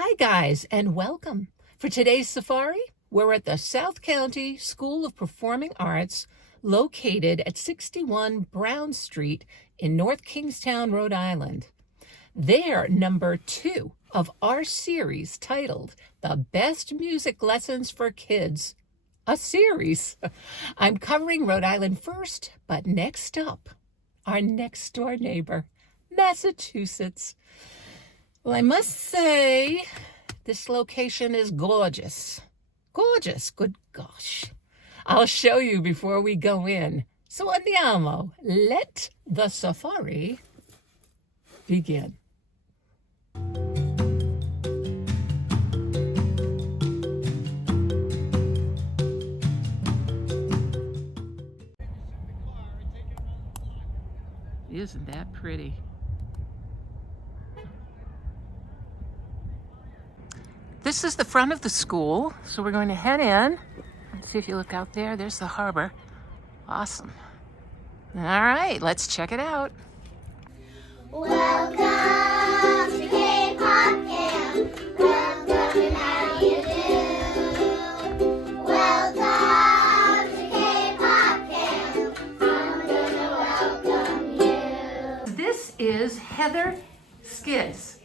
Hi guys, and welcome. For today's safari, we're at the South County School of Performing Arts, located at 61 Brown Street in North Kingstown, Rhode Island. They're number 2 of our series titled The Best Music Lessons for Kids, a series. I'm covering Rhode Island first, but next up, our next door neighbor, Massachusetts. Well, I must say, this location is gorgeous. Gorgeous, good gosh. I'll show you before we go in. So andiamo, let the safari begin. Isn't that pretty? This is the front of the school, so we're going to head in. Let's see if you look out there. There's the harbor. Awesome. All right, let's check it out. Welcome to K-pop camp. Welcome and how do you do? Welcome to K-pop camp. I'm gonna welcome you. This is Heather Skids.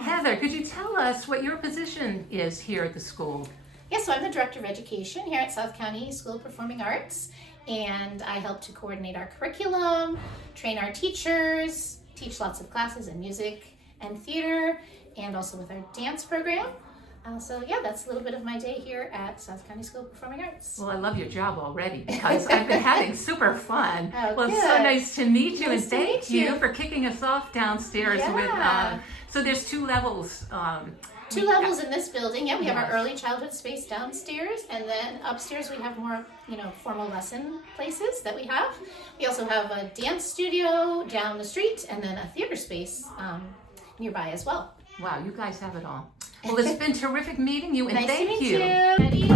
Heather, could you tell us what your position is here at the school? Yes, so I'm the Director of Education here at South County School of Performing Arts, and I help to coordinate our curriculum, train our teachers, teach lots of classes in music and theater, and also with our dance program. So yeah, that's a little bit of my day here at South County School of Performing Arts. Well, I love your job already because I've been having super fun. Oh, well, it's good. so nice to meet you, Nice and to thank meet you you. for kicking us off downstairs with. Yeah. So there's 2 levels. Two levels in this building. Yeah, we have Yes. our early childhood space downstairs, and then upstairs we have more, formal lesson places that we have. We also have a dance studio down the street, and then a theater space nearby as well. Wow, you guys have it all. Well, it's been terrific meeting you, and Nice thank to meet you. Ready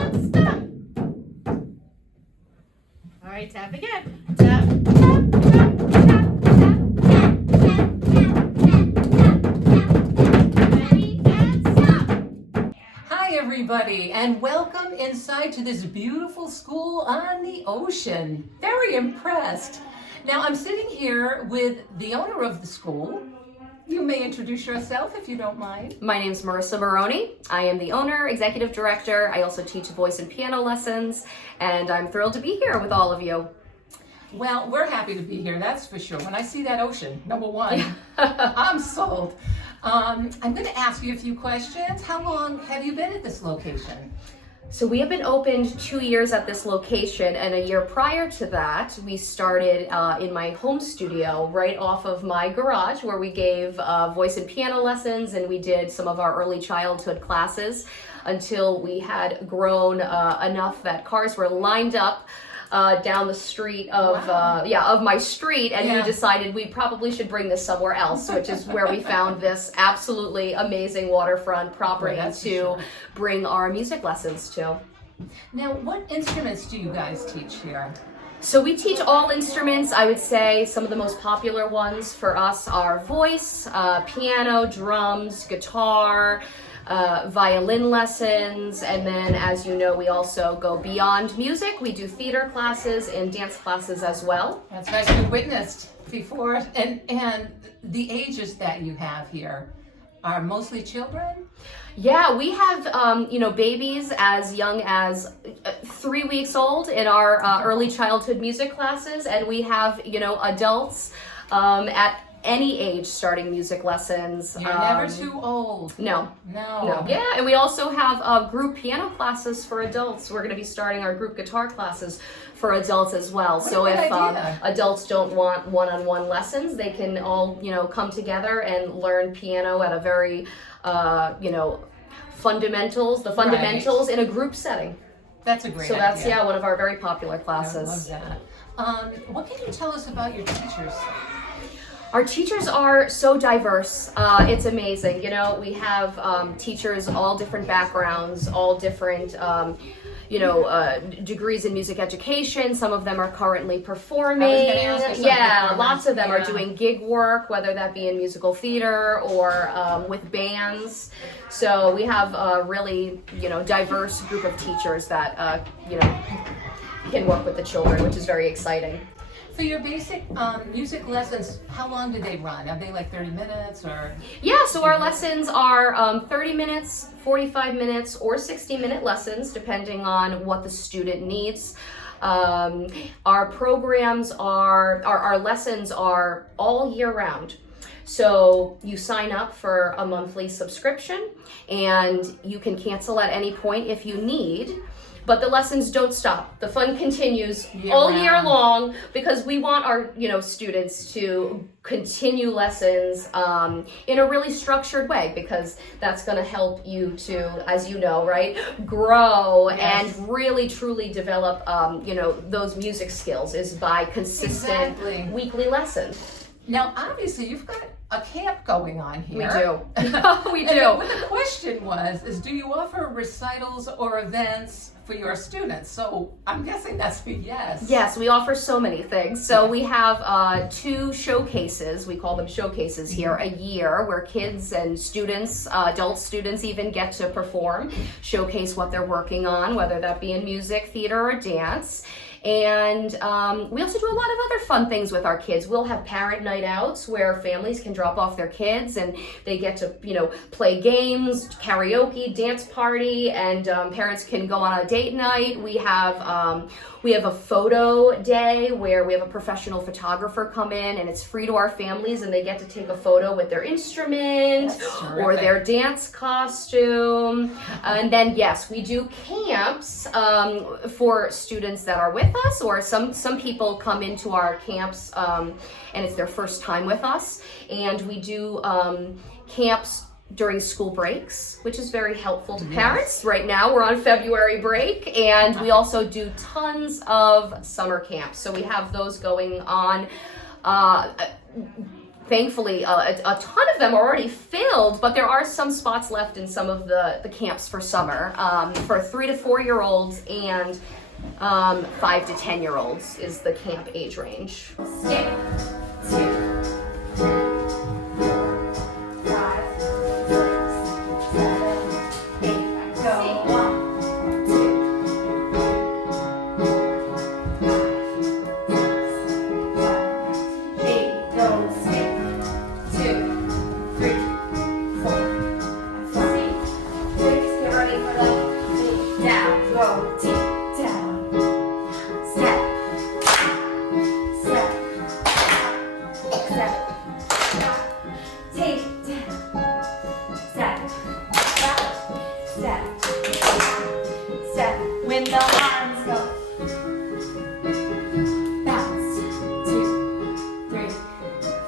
and stop. All right, tap again. Tap, tap, tap, tap, tap, tap, tap, tap, tap, tap. Ready and stop. Hi, everybody, and welcome inside to this beautiful school on the ocean. Very impressed. Now, I'm sitting here with the owner of the school. You may introduce yourself if you don't mind. My name's Marissa Maroni. I am the owner, executive director. I also teach voice and piano lessons, and I'm thrilled to be here with all of you. Well, we're happy to be here, that's for sure. When I see that ocean, number one, I'm sold. I'm going to ask you a few questions. How long have you been at this location? So we have been opened 2 years at this location, and a year prior to that, we started in my home studio right off of my garage, where we gave voice and piano lessons, and we did some of our early childhood classes until we had grown enough that cars were lined up down the street of of my street, and we decided we probably should bring this somewhere else, which is where we found this absolutely amazing waterfront property to bring our music lessons to. Now, what instruments do you guys teach here? So we teach all instruments. I would say some of the most popular ones for us are voice, piano, drums, guitar, violin lessons, and then, as you know, we also go beyond music. We do theater classes and dance classes as well. That's nice. We witnessed before, and the ages that you have here are mostly children? Yeah, we have, babies as young as 3 weeks old in our early childhood music classes, and we have, adults at any age starting music lessons. You're never too old. No. No. Yeah, and we also have group piano classes for adults. We're going to be starting our group guitar classes for adults as well. So if adults don't want one-on-one lessons, they can all, come together and learn piano at a very, fundamentals in a group setting. That's a great So that's, idea. one of our very popular classes. I love that. What can you tell us about your teachers? Our teachers are so diverse. It's amazing. We have teachers all different backgrounds, all different degrees in music education. Some of them are currently performing. I was gonna ask if some Yeah, performers- lots of them are yeah. doing gig work, whether that be in musical theater or with bands. So we have a really, diverse group of teachers that, can work with the children, which is very exciting. For your basic music lessons, how long do they run? Are they like 30 minutes or? Yeah, so our lessons are 30 minutes, 45 minutes, or 60-minute lessons, depending on what the student needs. Our programs our lessons are all year round. So you sign up for a monthly subscription and you can cancel at any point if you need. But the lessons don't stop. The fun continues all year long because we want our, students to continue lessons in a really structured way, because that's going to help you to, as you know, right, grow and really truly develop, those music skills is by consistent weekly lessons. Now, obviously, you've got a camp going on here. We do. We do. And what the question was, do you offer recitals or events for your students? So I'm guessing that's a yes. Yes, we offer so many things. So we have 2 showcases, we call them showcases here, a year, where kids and students, adult students even, get to perform, showcase what they're working on, whether that be in music, theater, or dance. And we also do a lot of other fun things with our kids. We'll have parent night outs where families can drop off their kids and they get to, play games, karaoke, dance party, and parents can go on a date night. We have a photo day where we have a professional photographer come in, and it's free to our families, and they get to take a photo with their instrument or their dance costume. And then, yes, we do camps for students that are with us, or some people come into our camps and it's their first time with us, and we do camps during school breaks, which is very helpful to parents. Right now we're on February break, and we also do tons of summer camps. So we have those going on. Thankfully, a ton of them are already filled, but there are some spots left in some of the camps for summer. For 3 to 4 year olds and 5 to 10 year olds is the camp age range. 6, 2, 5, 6, 7, 8. Go 1, 2, 8. Go 6, 2, 3, 4, 5, 6. Get ready for the down. Go deep down. Step. Take down. Step. When the arms go. Bounce. 2, 3,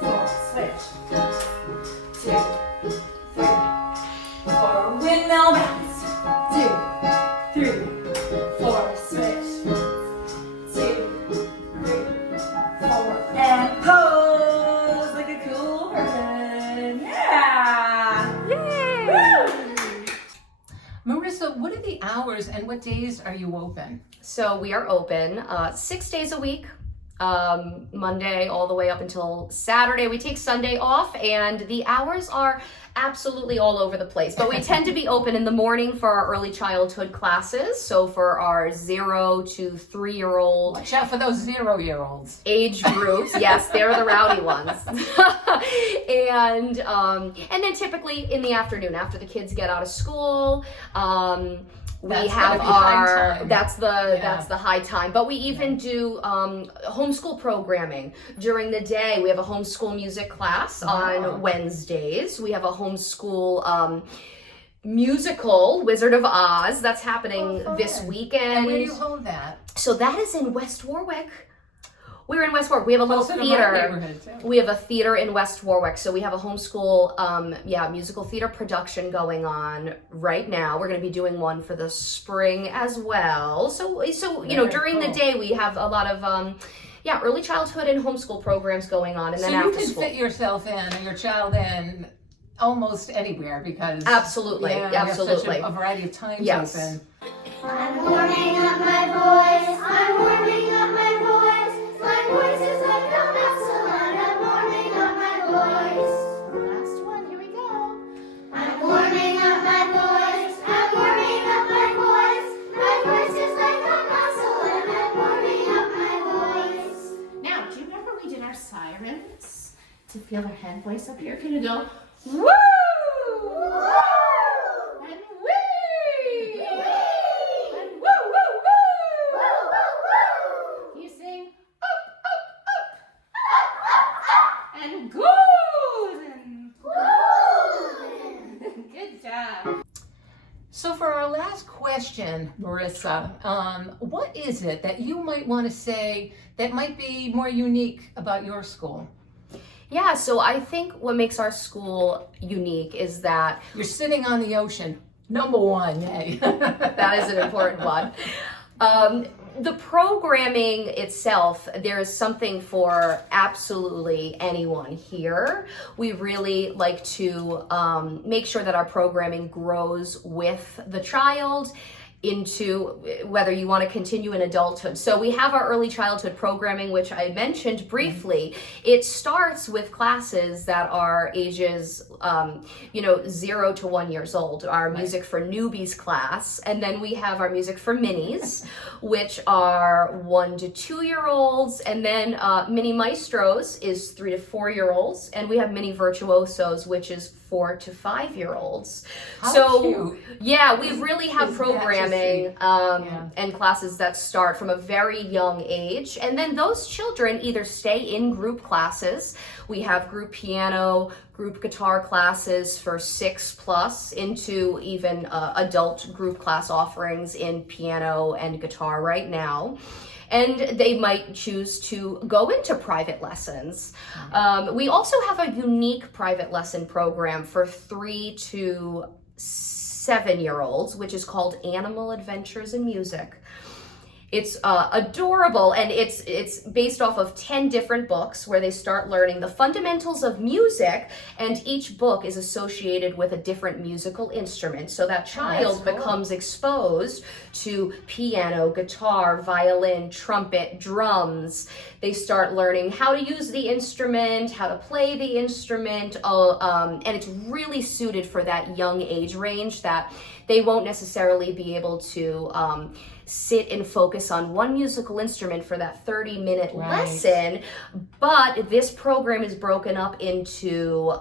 4. Switch. 2, 3, 4. Windmill bounce. 2, 3, 4. Switch. 2, 3, 4. And pose like a cool person. Yeah. Yay! Woo! Marissa, what are the hours and what days are you open? So we are open 6 days a week, Monday all the way up until Saturday. We take Sunday off, and the hours are absolutely all over the place. But we tend to be open in the morning for our early childhood classes. So for our 0 to 3 year old Watch out for those 0-year-olds. age groups. Yes, they're the rowdy ones. And then typically in the afternoon, after the kids get out of school, we That's have gotta be high our time. that's the high time. But we even do homeschool programming during the day. We have a homeschool music class on Wednesdays. We have a homeschool musical, Wizard of Oz, that's happening this weekend. And where do you hold that? So that is in West Warwick. We're in West Warwick. We have a little Closer to my theater. neighborhood, too. We have a theater in West Warwick. So we have a homeschool, musical theater production going on right now. We're going to be doing one for the spring as well. So during the day we have a lot of early childhood and homeschool programs going on, and then So you after can school. fit yourself in or your child in almost anywhere because Absolutely, we have absolutely. such a variety of times Yes. open. I'm warming up my voice. I'm warming up my voice. My voice is like a vessel and I'm warming up my voice. Last one, here we go. I'm warming up my voice. I'm warming up my voice. My voice is like a vessel and I'm warming up my voice. Now, do you remember we did our sirens to feel our head voice up here? Can you go, woo! And wee! And woo, woo, woo! You sing up, and golden. Good job. So for our last question, Marissa, what is it that you might want to say that might be more unique about your school? Yeah, so I think what makes our school unique is that You're sitting on the ocean. Number one, yay. that is an important one. The programming itself, there is something for absolutely anyone here. We really like to make sure that our programming grows with the child into whether you want to continue in adulthood. So we have our early childhood programming, which I mentioned briefly. It starts with classes that are ages, 0 to 1 years old, our music for newbies class. And then we have our music for minis, which are 1 to 2 year olds. And then mini maestros is 3 to 4 year olds. And we have mini virtuosos, which is 4 to 5 year olds. How cute. Yeah, we really have Is that programming Yeah. and classes that start from a very young age. And then those children either stay in group classes. We have group piano, group guitar classes for 6+ into even adult group class offerings in piano and guitar right now. And they might choose to go into private lessons. We also have a unique private lesson program for 3 to 7 year olds, which is called Animal Adventures in Music. It's adorable, and it's based off of 10 different books where they start learning the fundamentals of music, and each book is associated with a different musical instrument. So that child becomes exposed to piano, guitar, violin, trumpet, drums. They start learning how to use the instrument, how to play the instrument, and it's really suited for that young age range that they won't necessarily be able to sit and focus on one musical instrument for that 30-minute lesson. But this program is broken up into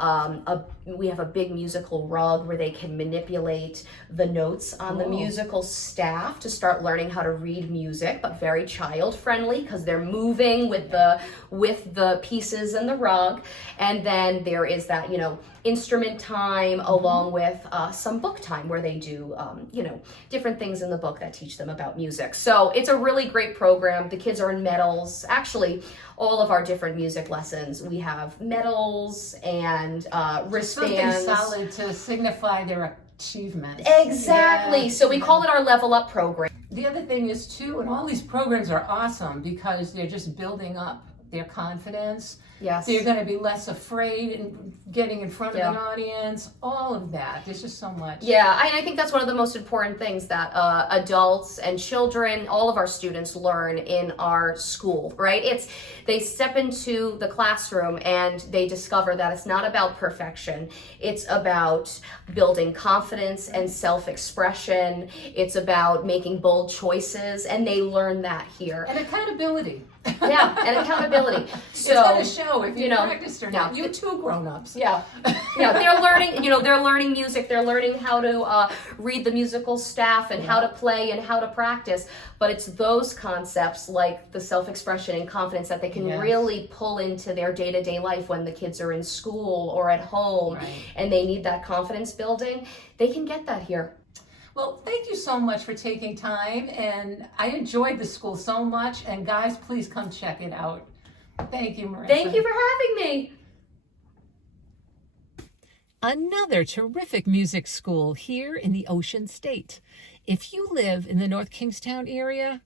we have a big musical rug where they can manipulate the notes on the musical staff to start learning how to read music, but very child friendly because they're moving with the pieces and the rug. And then there is that, instrument time along with some book time where they do, different things in the book that teach them about music. So it's a really great program. The kids are in medals. Actually, all of our different music lessons, we have medals and wristbands. Something solid to signify their achievements. Exactly. Yes. So we call it our Level Up program. The other thing is too, and all these programs are awesome because they're just building up their confidence. Yes. So you're going to be less afraid and getting in front of an audience, all of that. There's just so much. Yeah, I think that's one of the most important things that adults and children, all of our students learn in our school, right? They step into the classroom and they discover that it's not about perfection. It's about building confidence and self-expression. It's about making bold choices, and they learn that here. And accountability. Yeah, and accountability. So, it's going to show if you practiced or not. You too, grown-ups. Yeah, they're learning. They're learning music. They're learning how to read the musical staff and how to play and how to practice. But it's those concepts like the self-expression and confidence that they can really pull into their day-to-day life when the kids are in school or at home, and they need that confidence building. They can get that here. Well, thank you so much for taking time, and I enjoyed the school so much, and guys, please come check it out. Thank you, Marissa. Thank you for having me. Another terrific music school here in the Ocean State. If you live in the North Kingstown area,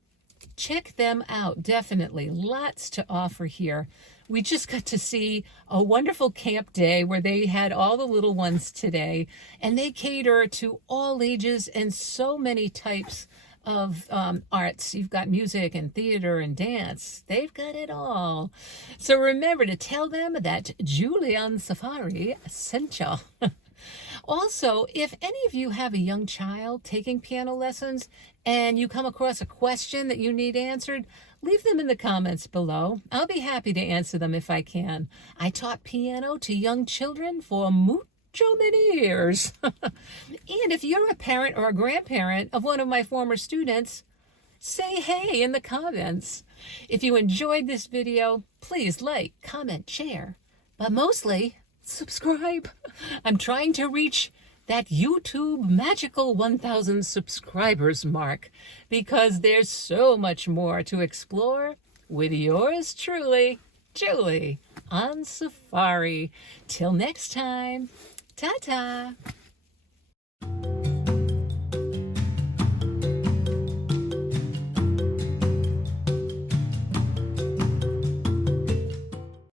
check them out, definitely. Lots to offer here. We just got to see a wonderful camp day where they had all the little ones today, and they cater to all ages and so many types arts. You've got music and theater and dance. They've got it all. So remember to tell them that Julie on Safari sent you. Also, if any of you have a young child taking piano lessons and you come across a question that you need answered, leave them in the comments below. I'll be happy to answer them if I can. I taught piano to young children for mucho many years. And if you're a parent or a grandparent of one of my former students, say hey in the comments. If you enjoyed this video, please like, comment, share, but mostly subscribe. I'm trying to reach that YouTube magical 1,000 subscribers mark because there's so much more to explore with yours truly, Julie on Safari. Till next time, ta-ta.